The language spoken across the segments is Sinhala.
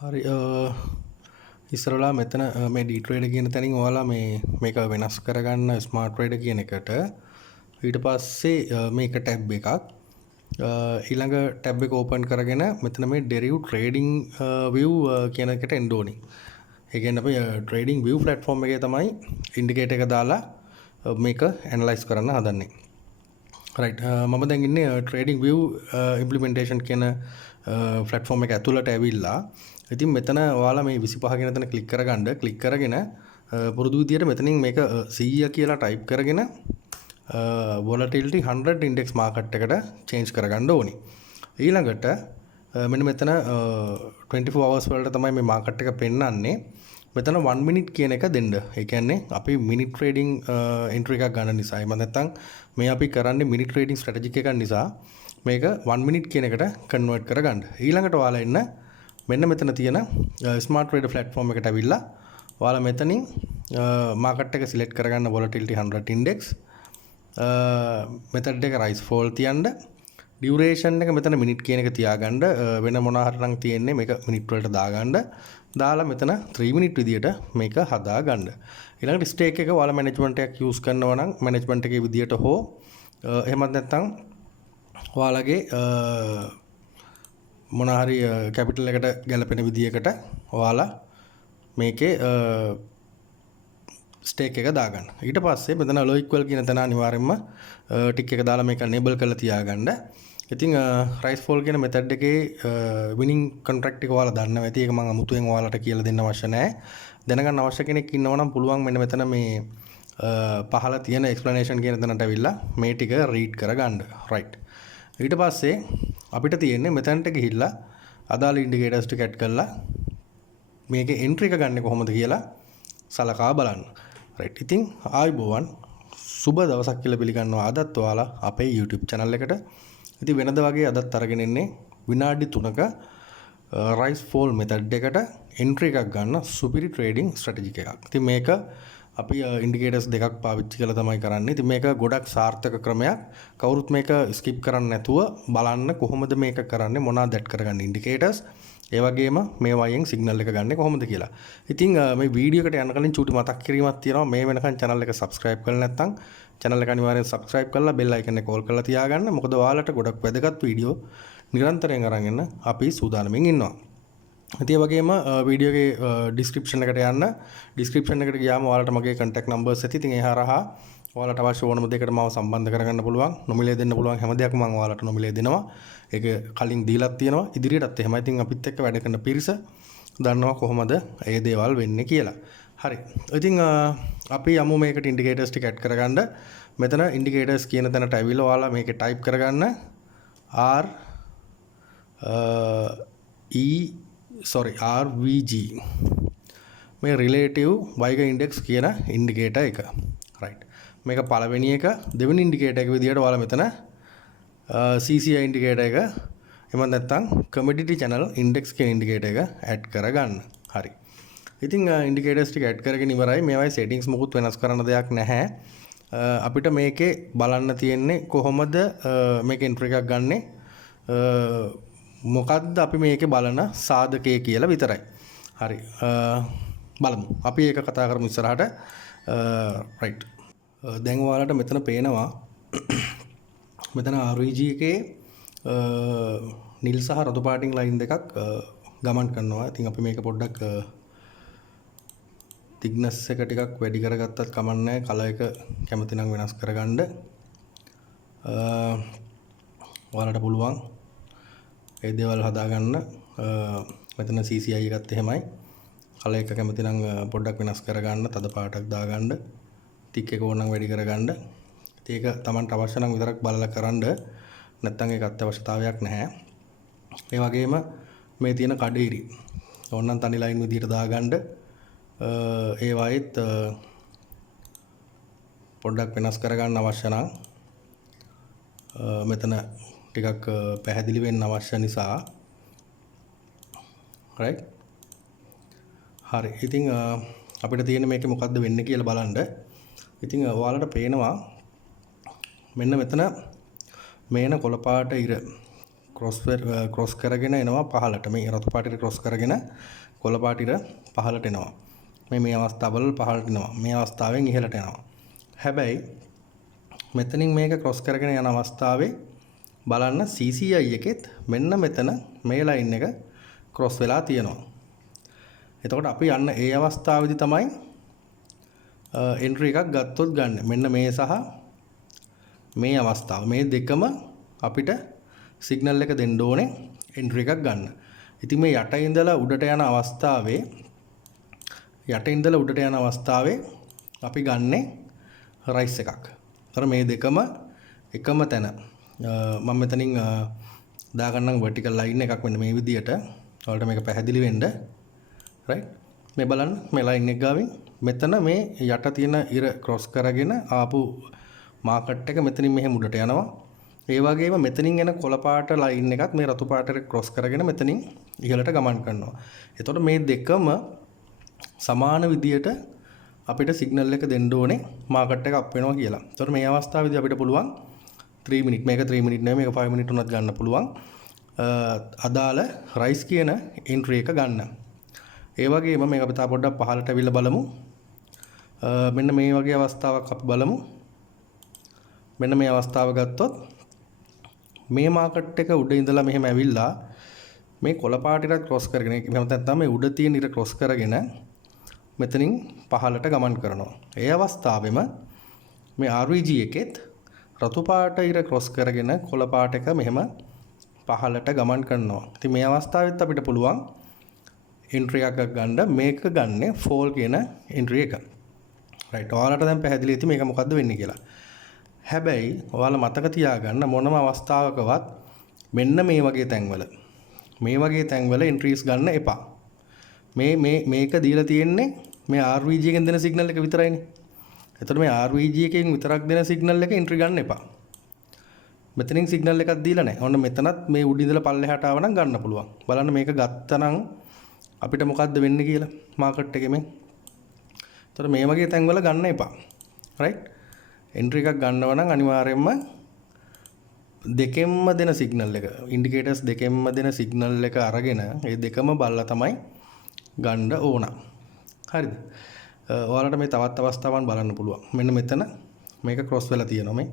හරි ඉස්සරලා මෙතන මේ ඩී ට්‍රේඩර් කියන තැනින් ඔයාලා මේක වෙනස් කරගන්න ස්මාර්ට් ට්‍රේඩර් කියන එකට ඊට පස්සේ මේක ටැබ් එකක් ඊළඟ ටැබ් එක ඕපන් කරගෙන මෙතන මේ Deriv trading view කියන එකට එන්න ඕනේ. ඒ කියන්නේ අපි trading view platform එකේ තමයි ඉන්ඩිකේටර් එක දාලා මේක ඇනලයිස් කරන්න හදන්නේ. right මම දැන් ඉන්නේ trading view implementation කියන platform එක ඇතුළට ඇවිල්ලා ඉතින් මෙතන ඔයාලා මේ 25 කියන තැන ක්ලික් කරගන්න ක්ලික් කරගෙන පුරුදු විදියට මෙතනින් මේක 100 කියලා ටයිප් කරගෙන volatility 100 index market එකට change කරගන්න ඕනේ. ඊළඟට මෙන්න මෙතන 24 hours වලට තමයි මේ market එක පෙන්වන්නේ. මෙතන 1 minute කියන එක දෙන්න. ඒ කියන්නේ අපි minute trading entry එකක් ගන්න නිසා එහෙම නැත්නම් මේ අපි කරන්නේ minute trading strategy එකක් නිසා මේක 1 minute කියන එකට convert කරගන්න. ඊළඟට ඔයාලා එන්න මෙන්න මෙතන තියෙන smart trader platform එකට ඇවිල්ලා ඔයාලා මෙතනින් market එක select කරගන්න volatility 100 index method එක rise fall තියන්න duration එක මෙතන minute කියන එක තියාගන්න වෙන මොනවා හරි නම් තියෙන්නේ මේක minute වලට දාගන්න දාලා මෙතන 3 minute විදියට මේක හදාගන්න ඊළඟට stake එක ඔයාලා management එකක් use කරනවා නම් management එකේ විදියට හෝ එහෙමත් නැත්නම් ඔයාලගේ මොන හරි කැපිටල් එකට ගැලපෙන විදියකට ඔයාලා මේකේ ස්ටේක් එක දාගන්න. ඊට පස්සේ මෙතන low equal කියන තැන අනිවාර්යයෙන්ම ටික් එක දාලා මේක enable කරලා තියාගන්න. ඉතින් rise fall කියන method එකේ winning contract එක ඔයාලා දන්නවා ඇති. ඒක මම අමුතුවෙන් ඔයාලට කියලා දෙන්න අවශ්‍ය නැහැ. දැනගන්න අවශ්‍ය කෙනෙක් ඉන්නවා නම් පුළුවන් මෙන්න මෙතන මේ පහළ තියෙන explanation කියන තැනට ඇවිල්ලා මේ ටික read කරගන්න. right. ඊට පස්සේ අපිට තියෙන්නේ මෙතනට ගිහිල්ලා අදාළ ඉන්ඩිකේටර්ස් ටික ඇඩ් කරලා මේකේ එන්ට්‍රි එක ගන්න කොහොමද කියලා සලකා බලන්න. right. ඉතින් ආයුබෝවන් සුබ දවසක් කියලා පිළිගන්නවා අදත් ඔයාලා අපේ YouTube channel එකට. ඉතින් වෙනද වගේ අදත් අරගෙන ඉන්නේ විනාඩි 3ක rise fall method එකට එන්ට්‍රි එකක් ගන්න සුපිරි trading strategy එකක්. ඉතින් මේක අපි ඉන්ඩිකේටර්ස් දෙකක් පාවිච්චි කරලා තමයි කරන්නේ. ඉතින් මේක ගොඩක් සාර්ථක ක්‍රමයක්. කවුරුත් මේක ස්කිප් කරන්නේ නැතුව බලන්න කොහොමද මේක කරන්නේ මොනවාද ඇඩ් කරගන්න ඉන්ඩිකේටර්ස්. ඒ වගේම මේ වයින් සිග්නල් එක ගන්න කොහොමද කියලා. ඉතින් මේ වීඩියෝ එකට යන්න කලින් චූටි මතක් කිරීමක් තියෙනවා. මේ වෙනකන් channel එක subscribe කරලා නැත්නම් channel එක අනිවාර්යෙන් subscribe කරලා bell icon එක all කරලා තියාගන්න. මොකද ඔයාලට ගොඩක් වැදගත් වීඩියෝ නිරන්තරයෙන් අරන් එන්න අපි සූදානම්ින් ඉන්නවා. ඒ වගේම වීඩියෝ එකේ ඩිස්ක්‍රිප්ෂන් එකට යන්න ඩිස්ක්‍රිප්ෂන් එකට ගියාම ඔයාලට මගේ contact numbers ඇති. ඉතින් ඒ හරහා ඔයාලට අවශ්‍ය ඕනම දෙයකට මාව සම්බන්ධ කරගන්න පුළුවන්. නොමිලේ දෙන්න පුළුවන් හැම දෙයක්ම මම ඔයාලට නොමිලේ දෙනවා. ඒක කලින් දීලත් තියෙනවා. ඉදිරියටත් එහෙමයි. ඉතින් අපිත් එක්ක වැඩ කරන පිරිස දන්නවා කොහොමද මේ දේවල් වෙන්නේ කියලා. හරි. ඉතින් අපි යමු මේකට ඉන්ඩිකේටර්ස් ටික ඇඩ් කරගන්න. මෙතන ඉන්ඩිකේටර්ස් කියන තැනට ඇවිල්ලා ඔයාලා මේකේ ටයිප් කරගන්න RVG මේ රිලේටිව් වයිග ඉන්ඩෙක්ස් කියන ඉන්ඩිකේටර් එක. right. මේක පළවෙනි එක දෙවෙනි ඉන්ඩිකේටර් එක විදියට ඔයාලා මෙතන CCI ඉන්ඩිකේටර් එක එහෙම නැත්නම් කමොඩිටි channel index කියන ඉන්ඩිකේටර් එක ඇඩ් කරගන්න. හරි. ඉතින් ඉන්ඩිකේටර්ස් ටික ඇඩ් කරගෙන ඉවරයි. මේවයි settings මොකුත් වෙනස් කරන්න දෙයක් නැහැ. අපිට මේකේ බලන්න තියෙන්නේ කොහොමද මේක entry එකක් ගන්නෙ මොකද්ද අපි මේකේ බලන සාධකයේ කියලා විතරයි. හරි. බලමු. අපි ඒක කතා කරමු ඉස්සරහට. right. දැන් ඔයාලට මෙතන පේනවා මෙතන RVG එකේ නිල් සහ රතු පාටින් ලයින් දෙකක් ගමන් කරනවා. ඉතින් අපි මේක පොඩ්ඩක් thickness එක ටිකක් වැඩි කරගත්තත් කමක් නැහැ. කලර් එක කැමති නම් වෙනස් කරගන්න. ඔයාලට පුළුවන් ඒ දේවල් හදාගන්න. මෙතන CCI එකත් එහෙමයි. කලර් එක කැමති නම් පොඩ්ඩක් වෙනස් කරගන්න. තද පාටක් දාගන්න. ටික් එක ඕනනම් වැඩි කරගන්න. ඒක Tamanට අවශ්‍ය නම් විතරක් බලලා කරන්න. නැත්නම් ඒක අත්‍යවශ්‍යතාවයක් නැහැ. ඒ වගේම මේ තියෙන කඩේරි ඕනනම් තනි ලයින් විදියට දාගන්න. ඒ වයිත් පොඩ්ඩක් වෙනස් කරගන්න අවශ්‍ය නම් මෙතන ටිකක් පැහැදිලි වෙන්න අවශ්‍ය නිසා. right. හරි. ඉතින් අපිට තියෙන්නේ මේකේ මොකද්ද වෙන්නේ කියලා බලන්න. ඉතින් ඔයාලට පේනවා මෙන්න මෙතන මේන කොළ පාට ඉර ක්‍රොස් කරගෙන එනවා පහළට. මේ රතු පාටිර ක්‍රොස් කරගෙන කොළ පාටිර පහළට එනවා. මේ අවස්ථාවවල පහළට එනවා. මේ අවස්ථාවෙන් ඉහළට යනවා. හැබැයි මෙතනින් මේක ක්‍රොස් කරගෙන යන අවස්ථාවේ බලන්න CCI එකෙත් මෙන්න මෙතන මේ ලයින් එක ක්‍රොස් වෙලා තියෙනවා. එතකොට අපි යන්න ඒ අවස්ථාවේදී තමයි එන්ට්‍රි එකක් ගත්තොත් ගන්න. මෙන්න මේ සහ මේ අවස්ථාව. මේ දෙකම අපිට සිග්නල් එක දෙන්න ඕනේ එන්ට්‍රි එකක් ගන්න. ඉතින් මේ යට ඉඳලා උඩට යන අවස්ථාවේ අපි ගන්නේ රයිස් එකක්. ඒතර මේ දෙකම එකම තැන. මම මෙතනින් දාගන්නම් vertical line එකක් මෙන්න මේ විදියට. ඔයාලට මේක පැහැදිලි වෙන්න. right? මේ බලන්න මේ line එක ගාවින් මෙතන මේ යට තියෙන ඉර ක්‍රොස් කරගෙන ආපු මාකට් එක මෙතනින් මෙහෙම උඩට යනවා. ඒ වගේම මෙතනින් එන කොළ පාට ලයින් එකත් මේ රතු පාටට ක්‍රොස් කරගෙන මෙතනින් ඉහළට ගමන් කරනවා. එතකොට මේ දෙකම සමාන විදියට අපිට සිග්නල් එක දෙන්න ඕනේ මාකට් එක අප් වෙනවා කියලා. එතකොට මේ අවස්ථාවේදී අපිට පුළුවන් 3 මිනිත් මේක 3 මිනිත් නෙමෙයි මේක 5 මිනිත් උනත් ගන්න පුළුවන්. අදාළ රයිස් කියන එන්ට්‍රි එක ගන්න. ඒ වගේම මේක අපි තා පොඩ්ඩක් පහළට අවිල්ල බලමු. මෙන්න මේ වගේ අවස්ථාවක් අපි බලමු. මෙන්න මේ අවස්ථාව ගත්තොත් මේ මාකට් එක උඩ ඉඳලා මෙහෙම ඇවිල්ලා මේ කොළ පාටිරත් ක්‍රොස් කරගෙන එහෙම නැත්නම් මේ උඩ තියෙන ඉර ක්‍රොස් කරගෙන මෙතනින් පහළට ගමන් කරනවා. ඒ අවස්ථාවෙම මේ RVG එකෙත් රතු පාට ඉර ක්‍රොස් කරගෙන කොළ පාට එක මෙහෙම පහළට ගමන් කරනවා. ඉතින් මේ අවස්ථාවෙත් අපිට පුළුවන් එන්ට්‍රි එකක් ගන්න. මේක ගන්නේ ෆෝල් කියන එන්ට්‍රි එක. රයිට්. ඔයාලට දැන් පැහැදිලි ඇති මේක මොකද්ද වෙන්නේ කියලා. හැබැයි ඔයාලා මතක තියාගන්න මොනම අවස්ථාවකවත් මෙන්න මේ වගේ තැන්වල එන්ට්‍රීස් ගන්න එපා. මේක දීලා තියෙන්නේ මේ RVG එකෙන් දෙන සිග්නල් එක විතරයිනේ. එතකොට මේ RVG එකෙන් විතරක් දෙන සිග්නල් එක එන්ට්‍රි ගන්න එපා. මෙතනින් සිග්නල් එකක් දීලා නැහැ. ඔන්න මෙතනත් මේ උඩ ඉඳලා පල්ලෙහාට ආව නම් ගන්න පුළුවන්. බලන්න මේක ගත්තනම් අපිට මොකද්ද වෙන්නේ කියලා මාකට් එකේ මේ. එතකොට මේ වගේ තැන්වල ගන්න එපා. රයිට්? එන්ට්‍රි එකක් ගන්නව නම් අනිවාර්යයෙන්ම දෙකෙන්ම දෙන සිග්නල් එක ඉන්ඩිකේටර්ස් දෙකෙන්ම දෙන සිග්නල් එක අරගෙන ඒ දෙකම බලලා තමයි ගන්න ඕන. හරිද? ඔයාලට මේ තවත් අවස්ථාවන් බලන්න පුළුවන්. මෙන්න මෙතන මේක ක්‍රොස් වෙලා තියෙනවා මේ.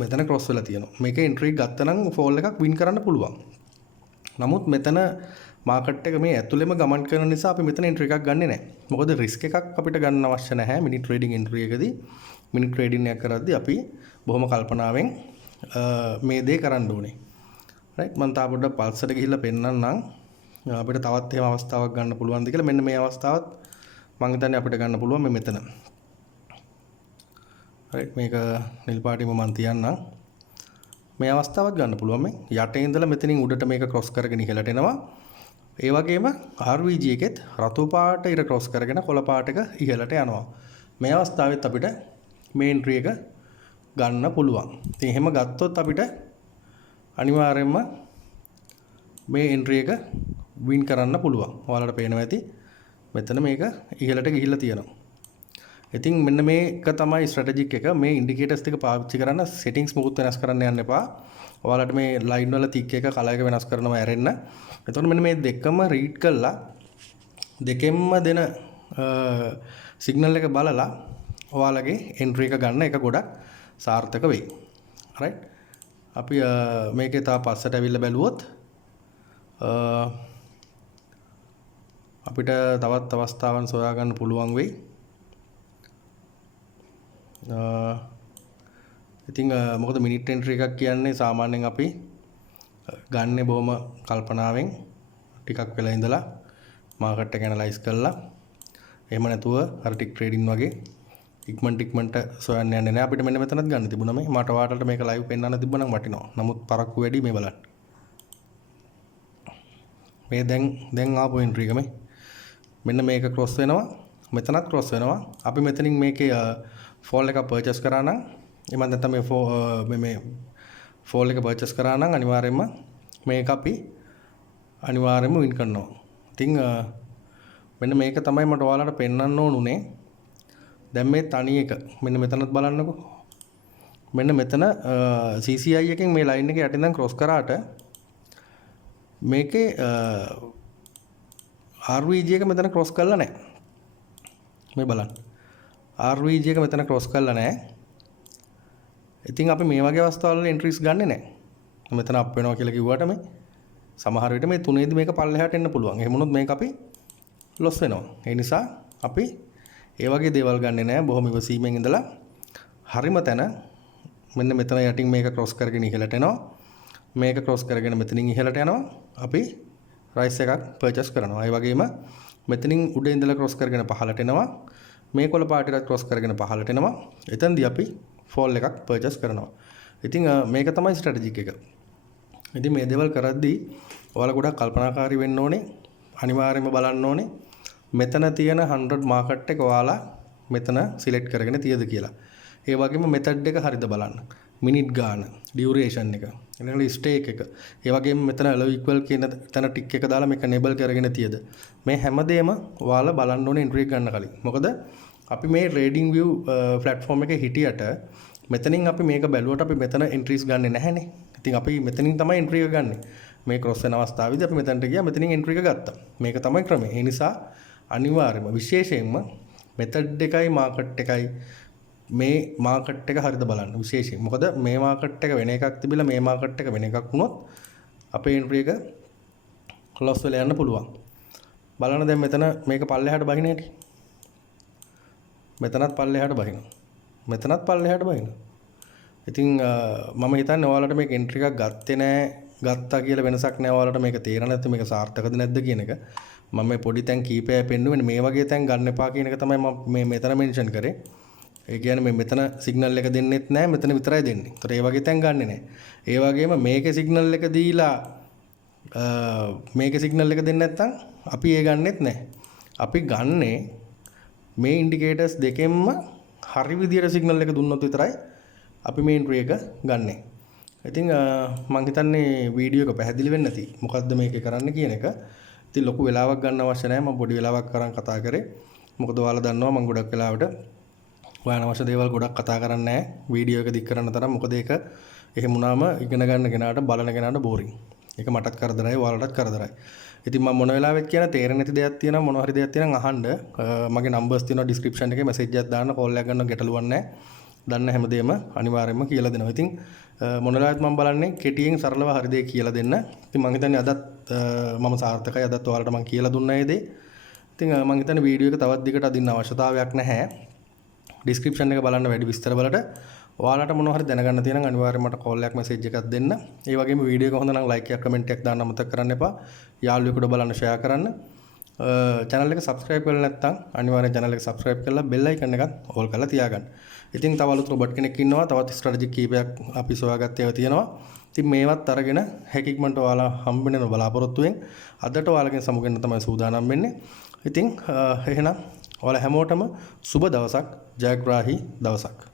මෙතන ක්‍රොස් වෙලා තියෙනවා. මේකේ එන්ට්‍රි ගත්තනම් ෆෝල් එකක් වින් කරන්න පුළුවන්. නමුත් මෙතන මාකට් එක මේ ඇතුළෙම ගමන් කරන නිසා අපි මෙතන එන්ට්‍රි එකක් ගන්නෙ නැහැ. මොකද රිස්ක් එකක් අපිට ගන්න අවශ්‍ය නැහැ. මිනි ට්‍රේඩින් එන්ට්‍රි එකදී මිනි ට්‍රේඩින් එක කරද්දී අපි බොහොම කල්පනාවෙන් මේ දේ කරන්න ඕනේ. රයිට්. මම තා පොඩ්ඩක් පල්ස් එකට ගිහිල්ලා පෙන්නන්නම්. අපිට තවත් එහෙම අවස්ථාවක් ගන්න පුළුවන්ද කියලා. මෙන්න මේ අවස්ථාවත් මම හිතන්නේ අපිට ගන්න පුළුවන් මේ මෙතන. රයිට්. මේක නිල් පාටින්ම මම තියන්නම්. මේ අවස්ථාවක් ගන්න පුළුවන් මේ යටේ ඉඳලා මෙතනින් උඩට මේක ක්‍රොස් කරගෙන ඉහළට එනවා. ඒ වගේම RVG එකෙත් රතු පාට ඉර ක්‍රොස් කරගෙන කොළ පාට එක ඉහළට යනවා. මේ අවස්ථාවෙත් අපිට මේ එන්ට්‍රි එක ගන්න පුළුවන්. ඉතින් එහෙම ගත්තොත් අපිට අනිවාර්යයෙන්ම මේ එන්ට්‍රි එක වින් කරන්න පුළුවන්. ඔයාලට පේනවා ඇති මෙතන මේක ඉහළට ගිහිල්ලා තියෙනවා. ඉතින් මෙන්න මේක තමයි ස්ට්‍රැටජික් එක. මේ ඉන්ඩිකේටර්ස් ටික පාවිච්චි කරන්න සෙටින්ග්ස් මොකුත් වෙනස් කරන්න යන්න එපා. ඔයාලට මේ ලයින් වල තික් එක කලර් එක වෙනස් කරනවා ඇරෙන්න. එතකොට මෙන්න මේ දෙකම රීඩ් කළා දෙකෙන්ම දෙන සිග්නල් එක බලලා ඔයාලගේ එන්ට්‍රි එක ගන්න එක ගොඩක් සාර්ථක වෙයි. රයිට්. අපි මේකේ තව පස්සට ඇවිල්ලා බැලුවොත් අපිට තවත් අවස්ථාවන් සොයා ගන්න පුළුවන් වෙයි. ඉතින් මොකද මිනිට් එන්ට්‍රි එකක් කියන්නේ සාමාන්‍යයෙන් අපි ගන්න බොහොම කල්පනාවෙන් ටිකක් වෙලා ඉඳලා මාකට් එක ඇනලයිස් කරලා එහෙම නැතුව අර ටික් ට්‍රේඩින් වගේ ඉක්මනට සොයන්න යන්නේ නැහැ. අපිට මෙන්න මෙතනත් ගන්න තිබුණා මේ. මට ඔයාලට මේක ලයිව් පෙන්වන්න තිබ්බනම් වටිනවා. නමුත් පරක්කු වැඩි මේ බලන්න. මේ දැන් ආපු එන්ට්‍රි එක මේ. මෙන්න මේක ක්‍රොස් වෙනවා. මෙතනත් ක්‍රොස් වෙනවා. අපි මෙතනින් මේකේ ෆෝල් එක පර්චේස් කරා නම් එහෙම නැත්නම් මේ ෆෝල් එක පර්චේස් කරා නම් අනිවාර්යයෙන්ම මේක අපි අනිවාර්යයෙන්ම වින් කරනවා. ඉතින් මෙන්න මේක තමයි මට ඔයාලට පෙන්වන්න ඕනුනේ. දැන් මේ තනි එක මෙන්න මෙතනත් බලන්නකෝ. මෙන්න මෙතන CCI එකෙන් මේ ලයින් එක යටින් ඉඳන් ක්‍රොස් කරාට මේකේ RVG එක මෙතන ක්‍රොස් කරලා නැහැ. මේ බලන්න. RVG එක මෙතන ක්‍රොස් කරලා නැහැ. ඉතින් අපි මේ වගේ අවස්ථාවල එන්ට්‍රීස් ගන්නෙ නැහැ. මෙතන අප් වෙනවා කියලා කිව්වට මේ සමහර විට මේ තුනේදී මේක පල්ලෙහාට එන්න පුළුවන්. එහෙම වුණොත් මේක අපි ලොස් වෙනවා. ඒ නිසා අපි ඒ වගේ දේවල් ගන්නෙ නැහැ. බොහොම ඉවසීමෙන් ඉඳලා හරිම තැන මෙන්න මෙතන යටින් මේක ක්‍රොස් කරගෙන ඉහළට එනවා. මේක ක්‍රොස් කරගෙන මෙතනින් ඉහළට යනවා. අපි රයිස් එකක් පර්චේස් කරනවා. ඒ වගේම මෙතනින් උඩ ඉඳලා ක්‍රොස් කරගෙන පහළට එනවා. මේ කොළ පාටට ක්‍රොස් කරගෙන පහළට එනවා. එතනදී අපි ෆෝල් එකක් පර්චේස් කරනවා. ඉතින් මේක තමයි ස්ට්‍රැටජික් එක. ඉතින් මේ දේවල් කරද්දී ඔයාලා ගොඩක් කල්පනාකාරී වෙන්න ඕනේ. අනිවාර්යයෙන්ම බලන්න ඕනේ. මෙතන තියෙන 100 මාකට් එක ඔයාලා මෙතන සිලෙක්ට් කරගෙන තියද කියලා. ඒ වගේම මෙතඩ් එක හරියද බලන්න. මිනිට් ගාන, ඩියුරේෂන් එක, ඊළඟට ස්ටේක් එක. ඒ වගේම මෙතන allow equal කියන තැන ටික් එක දාලා මේක enable කරගෙන තියද. මේ හැමදේම ඔයාලා බලන්න ඕනේ එන්ට්‍රි එක ගන්න කලින්. මොකද අපි මේ trading view platform එකේ හිටියට මෙතනින් අපි මේක බැලුවට අපි මෙතන entries ගන්නෙ නැහැනේ. ඉතින් අපි මෙතනින් තමයි entry එක ගන්නෙ. මේ cross වෙන අවස්ථාවේදී අපි මෙතනට ගියා මෙතනින් entry එක ගත්තා. මේක තමයි ක්‍රමය. ඒ නිසා අනිවාර්යයෙන්ම විශේෂයෙන්ම method එකයි market එකයි මේ මාකට් එක හරියද බලන්න විශේෂයෙන්. මොකද මේ මාකට් එක වෙන එකක් තිබිලා මේ මාකට් එක වෙන එකක් වුණොත් අපේ එන්ට්‍රි එක ලොස් වෙලා යන්න පුළුවන්. බලන්න දැන් මෙතන මේක පල්ලෙහාට බහින හැටි. මෙතනත් පල්ලෙහාට බහිනවා. මෙතනත් පල්ලෙහාට බහිනවා. ඉතින් මම හිතන්නේ ඔයාලට මේක එන්ට්‍රි එකක් ගත්තේ නැහැ, ගත්තා කියලා වෙනසක් නැහැ. ඔයාලට මේක තේරෙන්නේ නැත්නම් මේක සාර්ථකද නැද්ද කියන එක. මම මේ පොඩි තැන් කීපයක් පෙන්නුවේ මේ වගේ තැන් ගන්න එපා කියන එක තමයි මම මේ මෙතන මෙන්ෂන් කරේ. ඒ කියන්නේ මේ මෙතන සිග්නල් එක දෙන්නෙත් නැහැ මෙතන විතරයි දෙන්නේ. ඒතර ඒ වගේ තැන් ගන්නෙ නැහැ. ඒ වගේම මේකේ සිග්නල් එක දීලා මේකේ සිග්නල් එක දෙන්නේ නැත්නම් අපි ඒ ගන්නෙත් නැහැ. අපි ගන්නේ මේ ඉන්ඩිකේටර්ස් දෙකෙන්ම හරි විදියට සිග්නල් එක දුන්නොත් විතරයි අපි මේ එන්ට්‍රි එක ගන්නෙ. ඉතින් මම හිතන්නේ වීඩියෝ එක පැහැදිලි වෙන්න ඇති. මොකද්ද මේකේ කරන්න කියන එක. ඉතින් ලොකු වෙලාවක් ගන්න අවශ්‍ය නැහැ. මම පොඩි වෙලාවක් කරන් කතා කරේ. මොකද ඔයාලා දන්නවා මම ගොඩක් වෙලාවට ඔයාලා අවශ්‍ය දේවල් ගොඩක් කතා කරන්නේ නැහැ. වීඩියෝ එක දික් කරන්න තරම්. මොකද ඒක එහෙම වුණාම ඉගෙන ගන්න කෙනාට බලන කෙනාට බෝරින්. ඒක මටත් කරදරයි ඔයාලටත් කරදරයි. ඉතින් මම මොන වෙලාවෙත් කියන තේරෙන්නේ නැති දෙයක් තියෙනවා මොන හරි දෙයක් තියෙනවා අහන්න. මගේ නම්බර්ස් තියෙනවා ඩිස්ක්‍රිප්ෂන් එකේ මැසේජ් එකක් දාන්න කෝල් එකක් ගන්න ගැටලුවක් නැහැ. දන්න හැමදේම අනිවාර්යයෙන්ම කියලා දෙනවා. ඉතින් මොන වෙලාවෙත් මම බලන්නේ කෙටියෙන් සරලව හරි දෙයක් කියලා දෙන්න. ඉතින් මම හිතන්නේ අදත් මම සාර්ථකයි. අදත් ඔයාලට මම කියලා දුන්නා ඒ දේ. ඉතින් මම හිතන්නේ වීඩියෝ එක තවත් දිගට අදින්න අවශ්‍යතාවයක් නැහැ. ඩිස්ක්‍රිප්ෂන් එක බලන්න වැඩි විස්තර වලට ඔයාලට මොනවා හරි දැනගන්න තියෙනම් අනිවාර්යයෙන් මට කෝල් එකක් මැසේජ් එකක් දෙන්න. ඒ වගේම වීඩියෝ එක හොඳ නම් ලයික් එකක් කමෙන්ට් එකක් දාන්න අමතක කරන්න එපා. යාළුවෙකුට බලන්න ෂෙයා කරන්න. channel එක subscribe කරලා නැත්නම් අනිවාර්යෙන් channel එක subscribe කරලා bell icon එකත් all කරලා තියාගන්න. ඉතින් තව අලුත් robot කෙනෙක් ඉන්නවා. තවත් strategy කීපයක් අපි සොයාගත්තේ ඒවා තියෙනවා. ඉතින් මේවත් අරගෙන හැකියක්මන්ට ඔයාලා හම්බ වෙන බලාපොරොත්තුෙන් අදට ඔයාලගෙන් සමුගන්න තමයි සූදානම් වෙන්නේ. ඉතින් එහෙනම් ඔයාලා හැමෝටම සුබ දවසක්, ජයග්‍රාහී දවසක්.